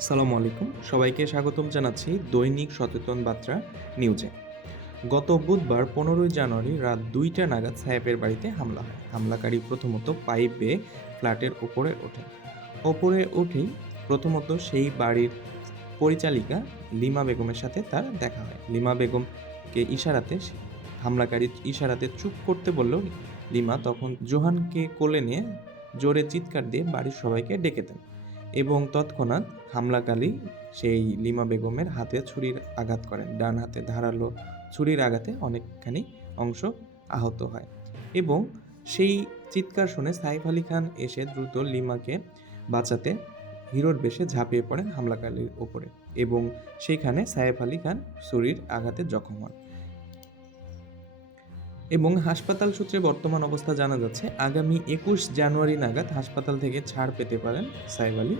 আসসালামু আলাইকুম। সবাইকে স্বাগতম জানাচ্ছি দৈনিক সচেতন বার্তা নিউজে। গত বুধবার পনেরোই জানুয়ারি রাত দুইটা নাগাদ সাহেবের বাড়িতে হামলা হয়। হামলাকারী প্রথমত পাইপ ফ্ল্যাটের ওপরে ওঠে ওপরে উঠেই প্রথমত সেই বাড়ির পরিচালিকা লিমা বেগমের সাথে তার দেখা হয়। লিমা বেগমকে ইশারাতে হামলাকারী ইশারাতে চুপ করতে বললেও লিমা, তখন জোহানকে কোলে নিয়ে জোরে চিৎকার দিয়ে বাড়ির সবাইকে ডেকে দেন। এবং তৎক্ষণাৎ হামলাকারী সেই লিমা বেগমের হাতে ছুরির আঘাত করেন। ডান হাতে ধারালো ছুরির আঘাতে অনেকখানি অংশ আহত হয় এবং সেই চিৎকার শুনে সাইফ আলী খান এসে দ্রুত লিমাকে বাঁচাতে হিরোর বেশে ঝাঁপিয়ে পড়েন হামলাকারীর ওপরে এবং সেইখানে সাইফ আলী খান ছুরির আঘাতে জখম হন। এবং হাসপাতাল সূত্রে বর্তমান অবস্থা জানা যাচ্ছে, আগামী একুশ জানুয়ারি নাগাদ হাসপাতাল থেকে ছাড় পেতে পারেন সাইব আলী।